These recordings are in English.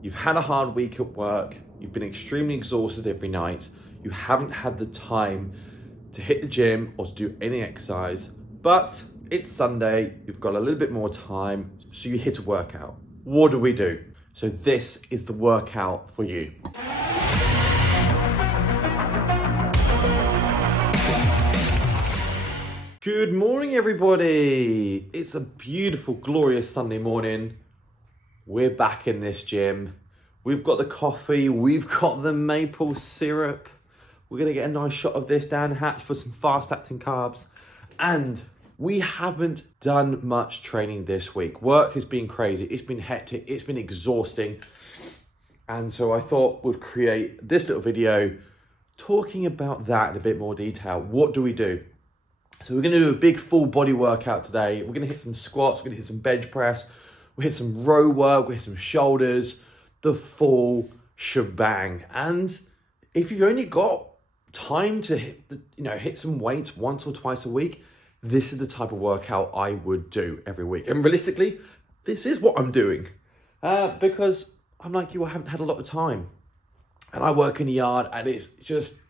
You've had a hard week at work, you've been extremely exhausted every night, you haven't had the time to hit the gym or to do any exercise, but it's Sunday, you've got a little bit more time, so you hit a workout. What do? So this is the workout for you. Good morning, everybody. It's a beautiful, glorious Sunday morning. We're back in this gym. We've got the coffee, we've got the maple syrup. We're gonna get a nice shot of this down the hatch for some fast acting carbs. And we haven't done much training this week. Work has been crazy, it's been hectic, it's been exhausting. And so I thought we'd create this little video talking about that in a bit more detail. What do? So we're gonna do a big full body workout today. We're gonna hit some squats, we're gonna hit some bench press, we'll hit some row work, we'll hit some shoulders, the full shebang. And if you've only got time to hit some weights once or twice a week, this is the type of workout I would do every week. And realistically, this is what I'm doing because I'm like you, I haven't had a lot of time. And I work in the yard and it's just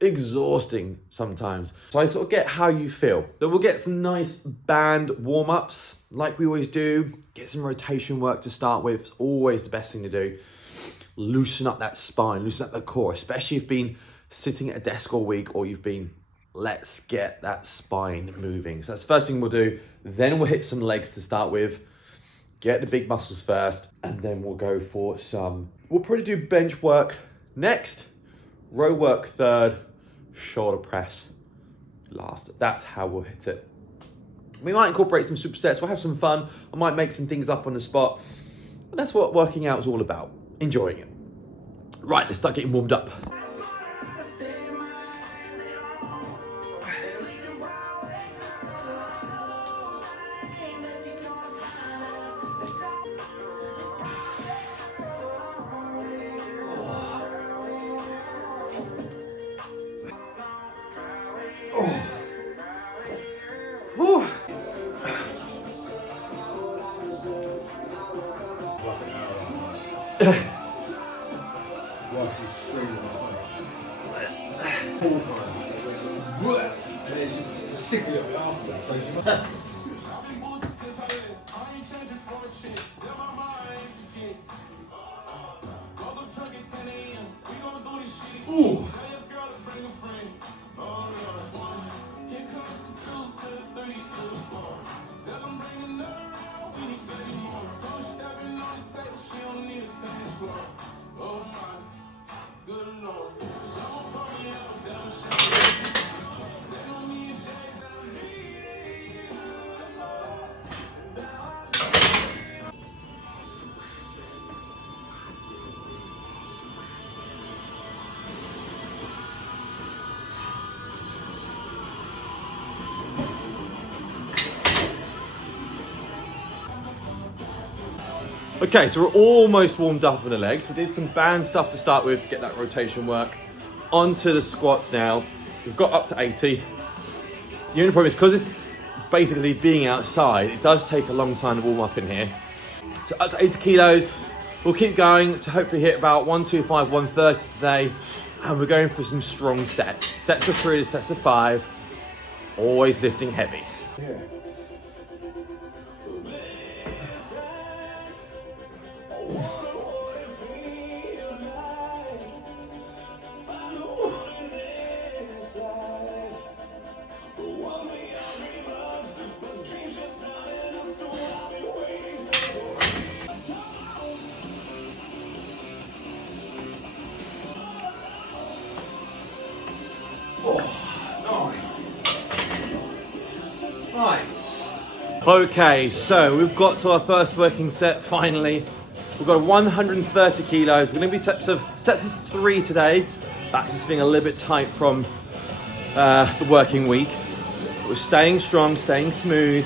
exhausting sometimes. So I sort of get how you feel. So we'll get some nice band warm-ups like we always do. Get some rotation work to start with. It's always the best thing to do. Loosen up that spine, loosen up the core, especially if you've been sitting at a desk all week or you've been, let's get that spine moving. So that's the first thing we'll do. Then we'll hit some legs to start with. Get the big muscles first, and then we'll go for we'll probably do bench work next, row work third, shoulder press last. That's how we'll hit it. We might incorporate some supersets. We'll have some fun. I might make some things up on the spot. But that's what working out is all about. Enjoying it. Right, let's start getting warmed up. Whilst she's screaming in my face. Full time. And then she's sickly of it afterwards, so she must... Ooh! Okay, so we're almost warmed up on the legs. We did some band stuff to start with to get that rotation work. Onto the squats now. We've got up to 80. The only problem is because it's basically being outside, it does take a long time to warm up in here. So up to 80 kilos. We'll keep going to hopefully hit about 125, 130 today. And we're going for some strong sets. Sets of 3 to sets of 5. Always lifting heavy. Yeah. Right. Okay, so we've got to our first working set finally. We've got 130 kilos. We're going to be sets of 3 today. Back just feeling a little bit tight from the working week. We're staying strong, staying smooth,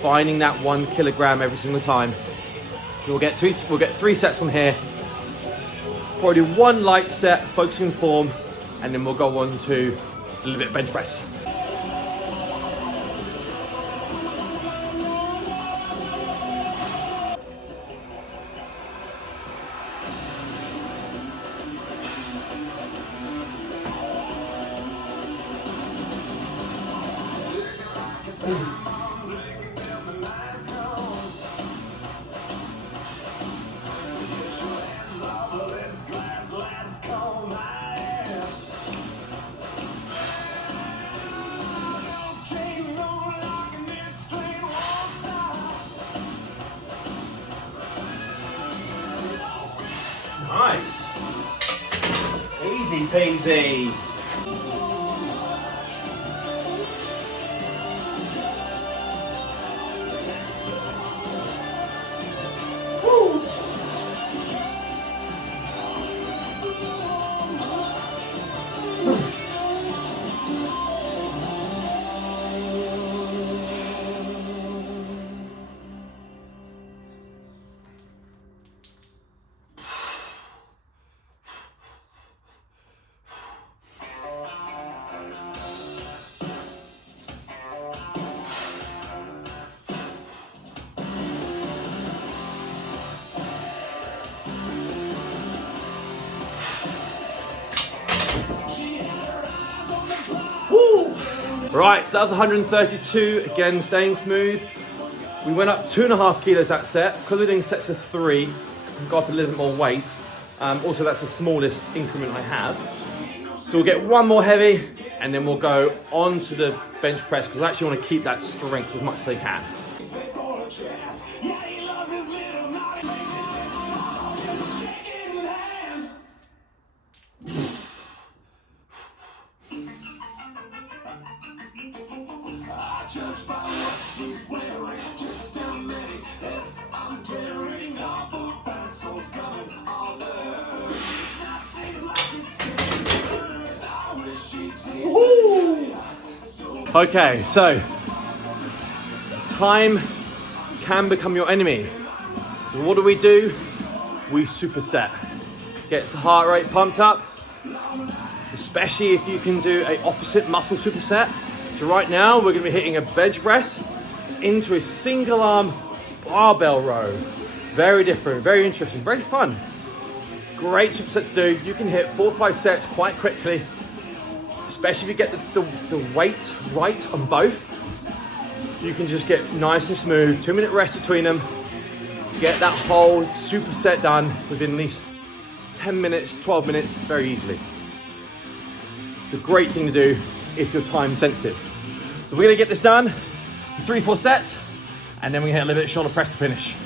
finding that 1 kilogram every single time. So we'll get 3 sets on here. Probably 1 light set, focusing on form, and then we'll go on to a little bit of bench press. Nice. Easy peasy. Woo. Right, so that was 132, again staying smooth. We went up 2.5 kilos that set. Because we're doing sets of 3, we go up a little bit more weight. Also, that's the smallest increment I have. So we'll get one more heavy, and then we'll go on to the bench press, because I actually want to keep that strength as much as I can. Judged by what she's wearing, just a minute, I'm tearing up her vessels coming on her. That seems like it's I wish she'd take. Okay, so time can become your enemy. So what do? We superset. Gets the heart rate pumped up, especially if you can do a opposite muscle superset. So right now we're going to be hitting a bench press into a single arm barbell row. Very different, very interesting, very fun. Great superset to do. You can hit 4 or 5 sets quite quickly, especially if you get the weight right on both. You can just get nice and smooth, 2-minute rest between them. Get that whole superset done within at least 10 minutes, 12 minutes, very easily. It's a great thing to do if you're time sensitive. So we're gonna get this done, 3-4 sets, and then we hit a little bit of shoulder press to finish.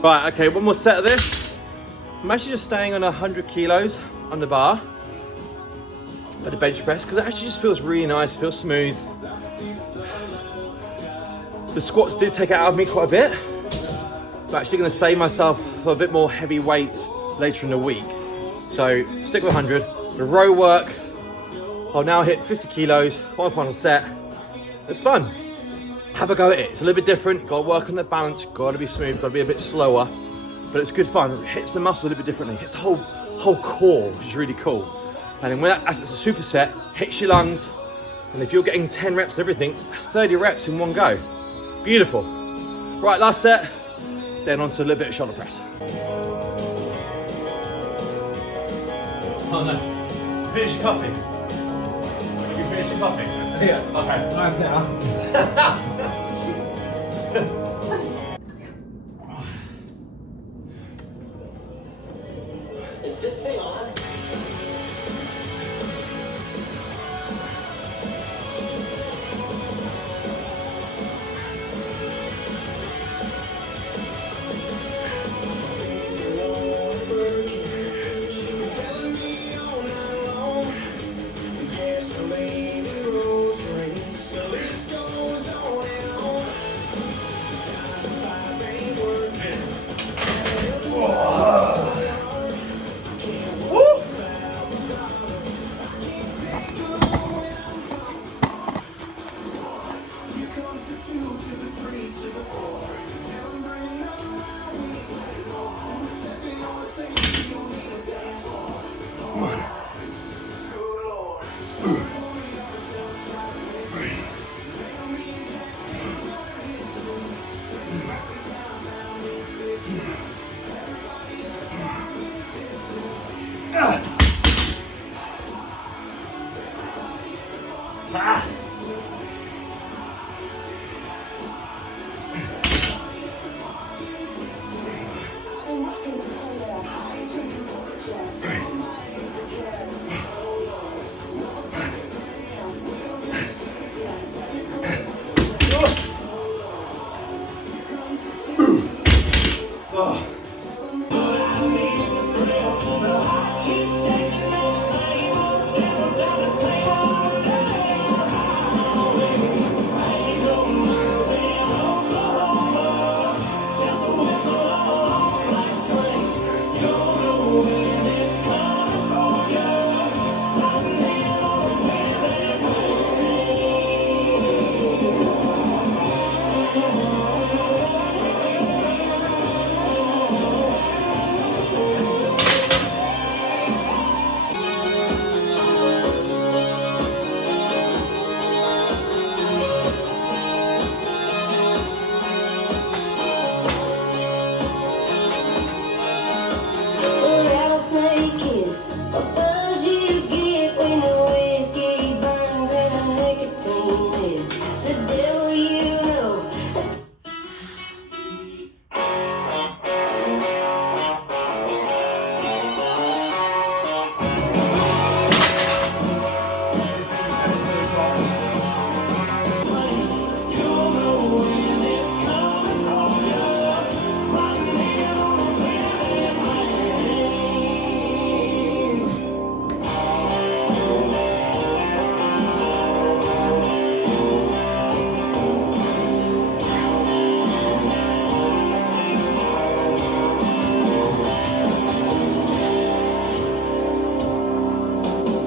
Right, okay, one more set of this. I'm actually just staying on 100 kilos on the bar for the bench press because it actually just feels really nice, feels smooth. The squats did take it out of me quite a bit. I'm actually gonna save myself for a bit more heavy weight later in the week. So stick with 100. The row work, I'll now hit 50 kilos, one final set. It's fun. Have a go at it. It's a little bit different. Got to work on the balance. Got to be smooth. Got to be a bit slower. But it's good fun. It hits the muscle a little bit differently. It hits the whole core, which is really cool. And then as it's a superset, hits your lungs. And if you're getting 10 reps and everything, that's 30 reps in one go. Beautiful. Right, last set. Then on to a little bit of shoulder press. Oh no. Finish your coffee. You finished your coffee? Yeah. Okay. I'm now. Is this thing on? She's been telling me all night long. Gasoline and groceries, the list goes on and on. This kind of life ain't working. Woo! Here comes the 2 to the 3 to the 4. Tell 'em bring another round, we can play more. Two stepping on the table, you don't need a dance floor. Good Lord. Ah. A rattlesnake is a buzz you get when the whiskey burns and the nicotine is the devil you know.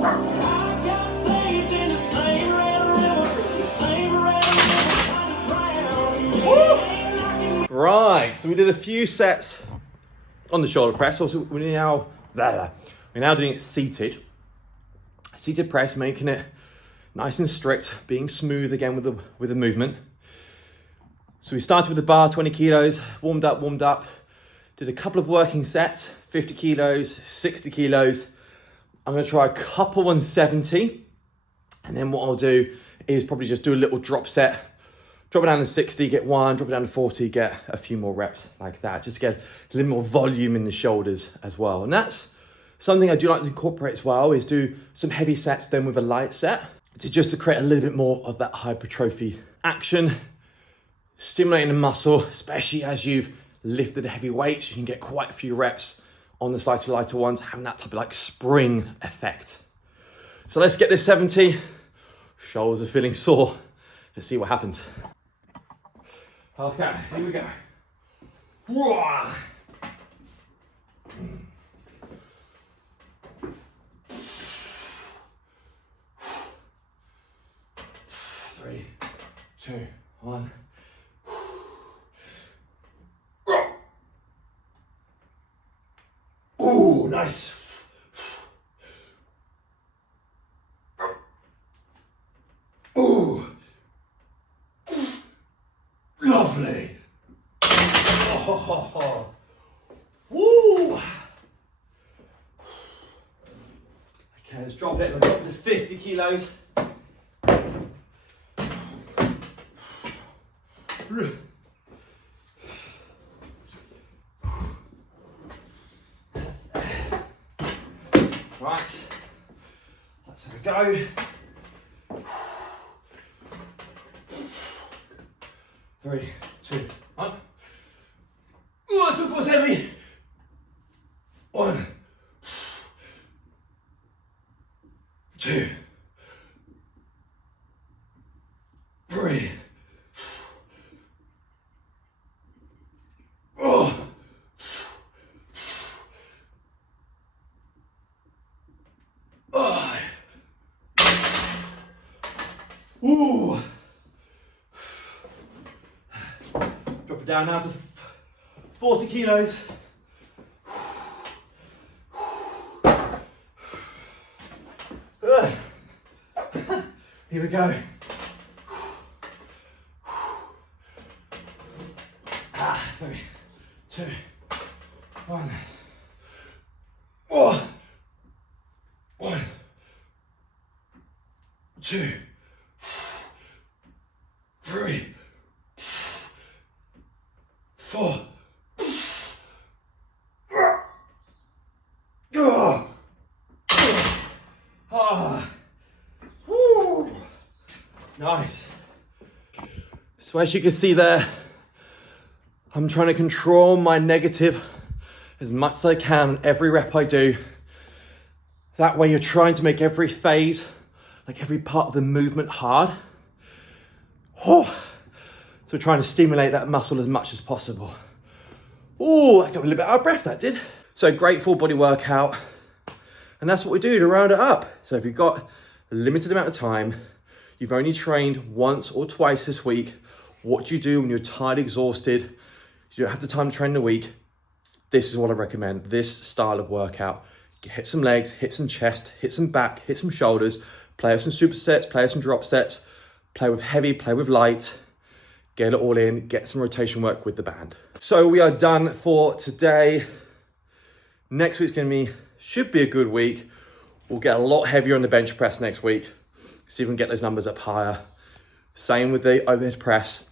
I got saved in the same red river, the same red river trying to drown me. Ain't knocking Right, so we did a few sets on the shoulder press. Also, we're now doing it seated. Seated press, making it nice and strict, being smooth again with the movement. So we started with the bar, 20 kilos, warmed up, did a couple of working sets, 50 kilos, 60 kilos. I'm gonna try a couple 170, and then what I'll do is probably just do a little drop set, drop it down to 60, get one, drop it down to 40, get a few more reps like that, just to get a little more volume in the shoulders as well. And that's something I do like to incorporate as well, is do some heavy sets then with a light set, just to create a little bit more of that hypertrophy action, stimulating the muscle, especially as you've lifted the heavy weights. You can get quite a few reps on the slightly lighter ones, having that type of like spring effect. So let's get this 70. Shoulders are feeling sore. Let's see what happens. Okay, here we go. Whoa. 3, 2, 1. Ooh, nice. Ooh. Lovely. Okay, let's drop it and drop it to 50 kilos. Right, let's have a go. 3, 2, 1. Oh, that still feels heavy. 1, 2, 3. Oh. Oh. Ooh. Drop it down now to 40 kilos. Here we go. 3, 2, 1. Oh. 1, 2, 3, 4. Nice. So as you can see there, I'm trying to control my negative as much as I can on every rep I do. That way you're trying to make every phase, like every part of the movement hard. Oh. So we're trying to stimulate that muscle as much as possible. Oh, I got a little bit out of breath, that did. So great full body workout. And that's what we do to round it up. So if you've got a limited amount of time, you've only trained once or twice this week, what do you do when you're tired, exhausted, you don't have the time to train in a week? This is what I recommend, this style of workout. Hit some legs, hit some chest, hit some back, hit some shoulders, play with some supersets, play with some drop sets, play with heavy, play with light, get it all in, get some rotation work with the band. So we are done for today. Next week's should be a good week. We'll get a lot heavier on the bench press next week. See if we can get those numbers up higher. Same with the overhead press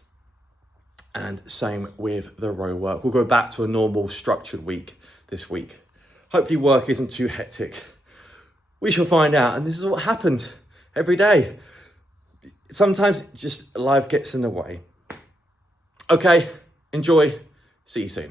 and same with the row work. We'll go back to a normal structured week this week. Hopefully work isn't too hectic. We shall find out. And this is what happens every day. Sometimes just life gets in the way. Okay, enjoy. See you soon.